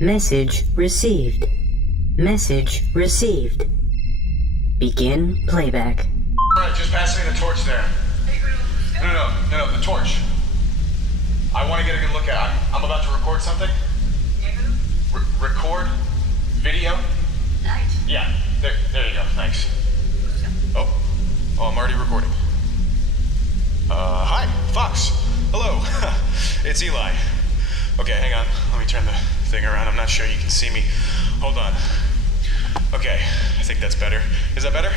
Message received. Message received. Begin playback. Alright, just pass me the torch there. No, the torch. I want to get a good look at it. I'm about to record something. Record? Video? Right. Yeah, there you go, thanks. Oh, I'm already recording. Hi, Fox. Hello, it's Eli. Okay, hang on, let me turn the thing around. I'm not sure you can see me. Hold on. Okay, I think that's better. Is that better?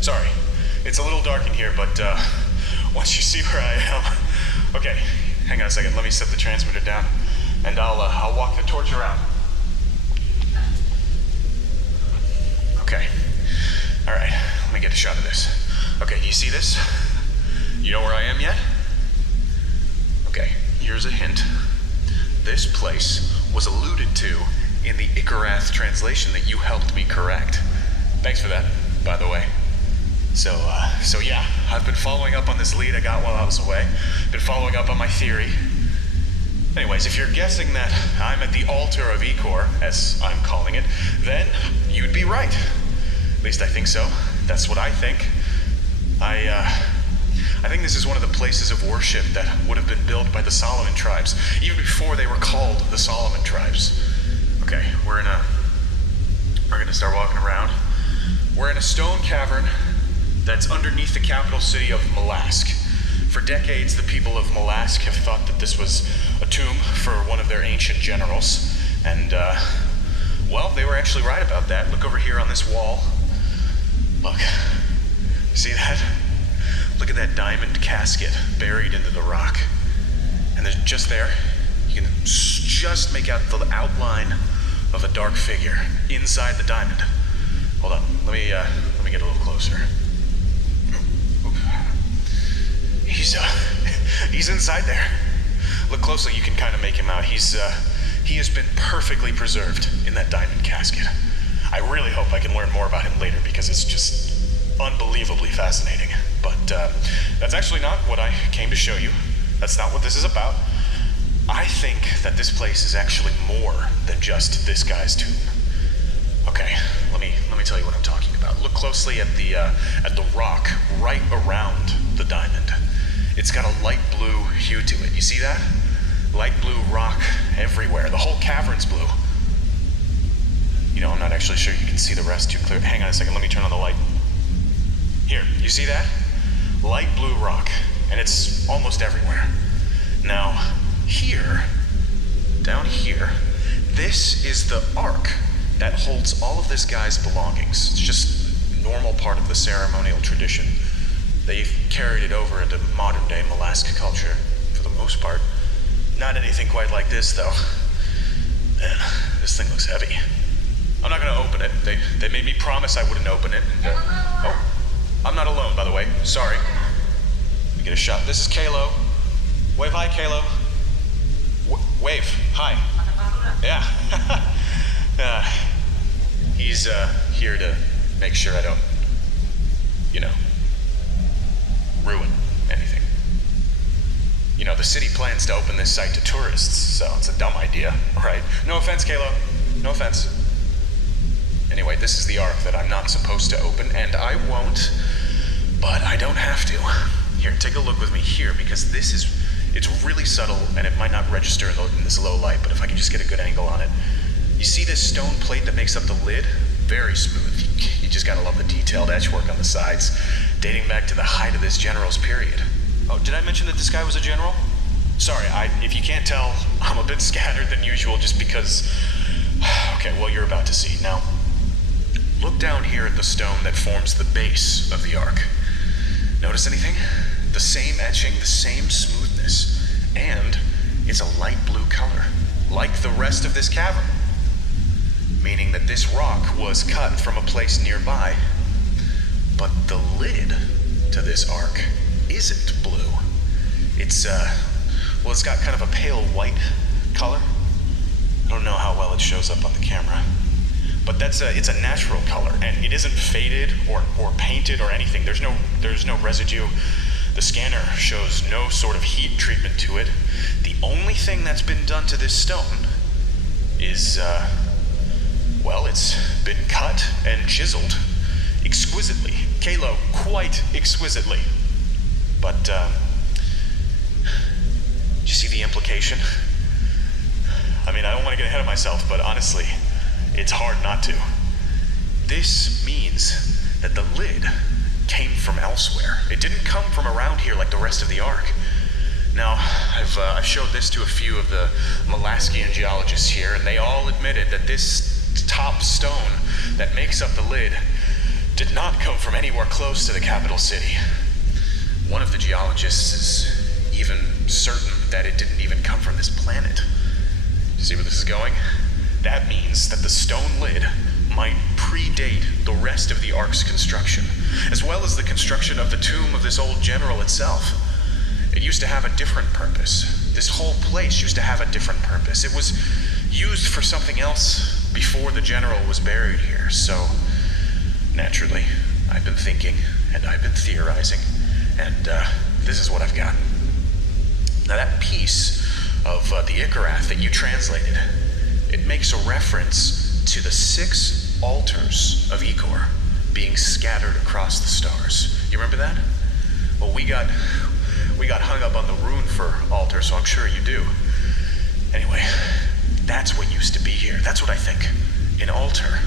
Sorry, it's a little dark in here, but once you see where I am. Okay, hang on a second, let me set the transmitter down, and I'll walk the torch around. Okay, all right, let me get a shot of this. Okay, do you see this? You know where I am yet? Okay, here's a hint. This place was alluded to in the Ikarath translation that you helped me correct. Thanks for that, by the way. So yeah, I've been following up on this lead I got while I was away. Been following up on my theory. Anyways, if you're guessing that I'm at the altar of Ikor, as I'm calling it, then you'd be right. At least I think so. That's what I think. I think this is one of the places of worship that would have been built by the Solomon tribes, even before they were called the Solomon tribes. Okay, we're gonna start walking around. We're in a stone cavern that's underneath the capital city of Molask. For decades, the people of Molask have thought that this was a tomb for one of their ancient generals. And, well, they were actually right about that. Look over here on this wall. Look, see that? Look at that diamond casket buried into the rock. And there's just there, you can just make out the outline of a dark figure inside the diamond. Hold on, let me get a little closer. He's inside there. Look closely, you can kind of make him out. He has been perfectly preserved in that diamond casket. I really hope I can learn more about him later because it's just unbelievably fascinating. But that's actually not what I came to show you. That's not what this is about. I think that this place is actually more than just this guy's tomb. Okay, let me tell you what I'm talking about. Look closely at the rock right around the diamond. It's got a light blue hue to it. You see that? Light blue rock everywhere. The whole cavern's blue. You know, I'm not actually sure you can see the rest too clear. Hang on a second, let me turn on the light. Here, you see that? Light blue rock, and it's almost everywhere. Now, here, down here, this is the ark that holds all of this guy's belongings. It's just a normal part of the ceremonial tradition. They've carried it over into modern day Molask culture, for the most part. Not anything quite like this, though. Man, this thing looks heavy. I'm not gonna open it. They made me promise I wouldn't open it. And, oh, I'm not alone, by the way. Sorry. Let me get a shot. This is Kalo. Wave hi, Kalo. Wave, hi. Yeah. He's here to make sure I don't, you know, ruin anything. You know, the city plans to open this site to tourists, so it's a dumb idea, right? No offense, Kalo. No offense. Anyway, this is the ark that I'm not supposed to open, and I won't, but I don't have to. Here, take a look with me here, because it's really subtle, and it might not register in this low light, but if I can just get a good angle on it. You see this stone plate that makes up the lid? Very smooth. You just gotta love the detailed etchwork on the sides, dating back to the height of this general's period. Oh, did I mention that this guy was a general? Sorry, if you can't tell, I'm a bit scattered than usual just because... Okay, well, you're about to see. Now, look down here at the stone that forms the base of the ark. Notice anything? The same etching, the same smoothness, and it's a light blue color, like the rest of this cavern. Meaning that this rock was cut from a place nearby, but the lid to this ark isn't blue. It's got kind of a pale white color. I don't know how well it shows up on the camera, but it's a natural color, and it isn't faded or painted or anything. There's no residue. The scanner shows no sort of heat treatment to it. The only thing that's been done to this stone is, well, it's been cut and chiseled. Exquisitely. Kalo, quite exquisitely. But, do you see the implication? I mean, I don't want to get ahead of myself, but honestly, it's hard not to. This means that the lid came from elsewhere. It didn't come from around here like the rest of the Ark. Now, I've showed this to a few of the Malaskian geologists here, and they all admitted that this top stone that makes up the lid did not come from anywhere close to the capital city. One of the geologists is even certain that it didn't even come from this planet. See where this is going? That means that the stone lid might predate the rest of the Ark's construction, as well as the construction of the tomb of this old general itself. It used to have a different purpose. This whole place used to have a different purpose. It was used for something else before the general was buried here, so naturally, I've been thinking, and I've been theorizing, and this is what I've got. Now that piece of the Ikarath that you translated, it makes a reference to the 6 altars of Ikor being scattered across the stars. You remember that? Well, we got hung up on the rune for altar, so I'm sure you do. Anyway, that's what used to be here. That's what I think. An altar,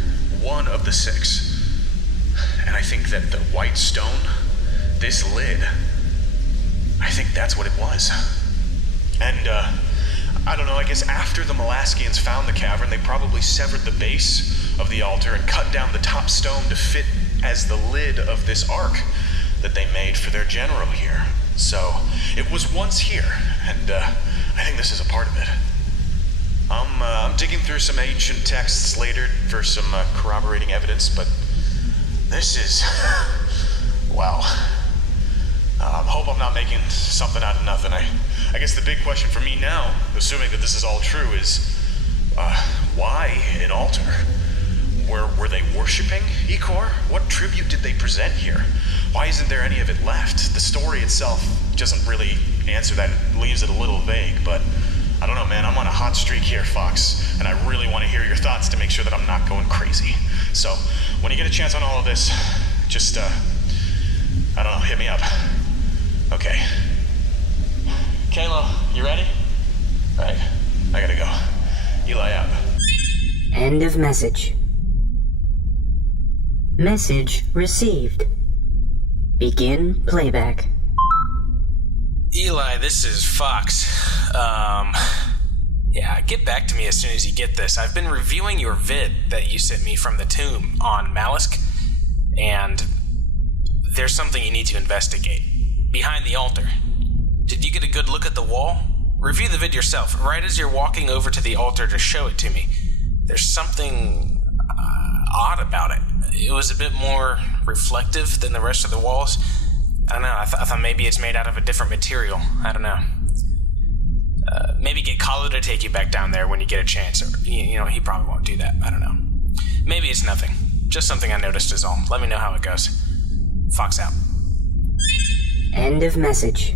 one of the 6. And I think that the white stone, this lid, I think that's what it was. And, I don't know, I guess after the Malaskians found the cavern, they probably severed the base of the altar and cut down the top stone to fit as the lid of this ark that they made for their general here. So, it was once here, and I think this is a part of it. I'm digging through some ancient texts later for some corroborating evidence, but this is, wow. I hope I'm not making something out of nothing. I guess the big question for me now, assuming that this is all true, is why an altar? Were they worshipping Ikor? What tribute did they present here? Why isn't there any of it left? The story itself doesn't really answer that. It leaves it a little vague, but I don't know, man. I'm on a hot streak here, Fox, and I really want to hear your thoughts to make sure that I'm not going crazy. So, when you get a chance on all of this, just, I don't know, hit me up. Okay. Kalo, you ready? Right, I gotta go. Eli out. End of message. Message received. Begin playback. Eli, this is Fox. Yeah, get back to me as soon as you get this. I've been reviewing your vid that you sent me from the tomb on Malisk, and there's something you need to investigate. Behind the altar. Did you get a good look at the wall? Review the vid yourself, right as you're walking over to the altar to show it to me. There's something odd about it. It was a bit more reflective than the rest of the walls. I don't know, I thought maybe it's made out of a different material. I don't know. Maybe get Kalo to take you back down there when you get a chance. Or, you know, he probably won't do that. I don't know. Maybe it's nothing. Just something I noticed is all. Let me know how it goes. Fox out. End of message.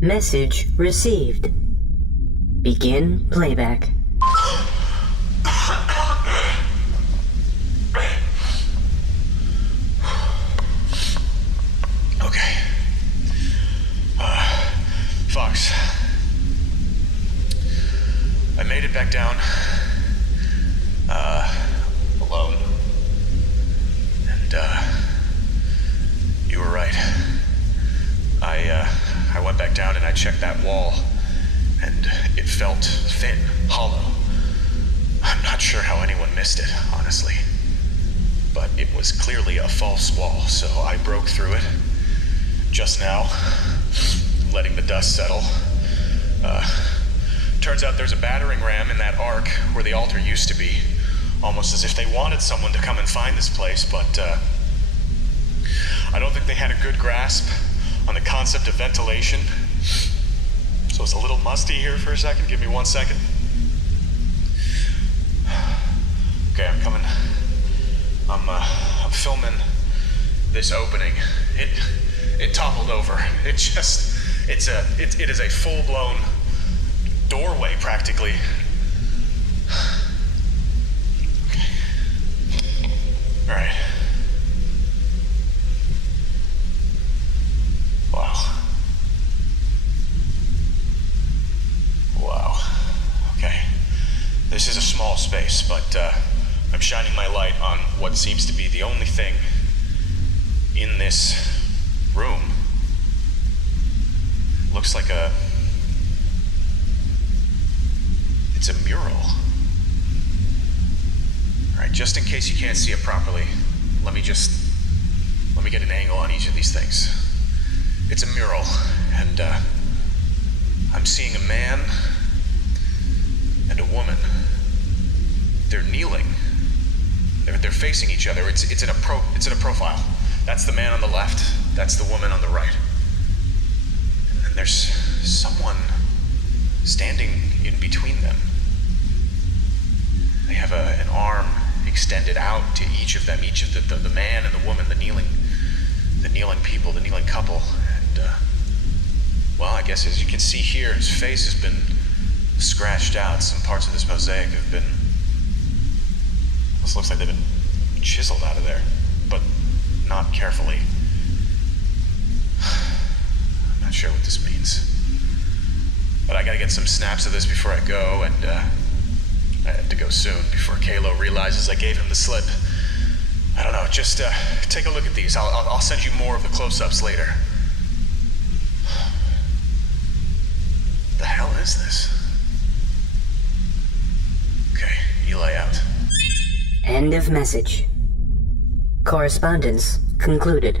Message received. Begin playback. Okay. Fox. I made it back down. Alone. And, you were right. I went back down and I checked that wall, and it felt thin, hollow. I'm not sure how anyone missed it, honestly. But it was clearly a false wall, so I broke through it just now, letting the dust settle. Turns out there's a battering ram in that ark where the altar used to be, almost as if they wanted someone to come and find this place, but I don't think they had a good grasp on the concept of ventilation. So it's a little musty here for a second. Give me 1 second. Okay, I'm coming. I'm filming this opening. It toppled over. It is a full-blown doorway practically Right. Wow. Wow. Okay. This is a small space, but I'm shining my light on what seems to be the only thing in this room. Looks like it's a mural. Alright, just in case you can't see it properly, let me get an angle on each of these things. It's a mural, and I'm seeing a man and a woman. They're kneeling. They're facing each other. It's in a profile. That's the man on the left. That's the woman on the right. And there's someone standing in between them. They have an arm extended out to each of them, each of the man and the woman, the kneeling people, the kneeling couple. And well, I guess as you can see here, his face has been scratched out. Some parts of this mosaic have been, almost looks like they've been chiseled out of there, but not carefully. I'm not sure what this means. But I gotta get some snaps of this before I go, and I have to go soon before Kalo realizes I gave him the slip. I don't know, just take a look at these. I'll send you more of the close-ups later. The hell is this? Okay, Eli out. End of message. Correspondence concluded.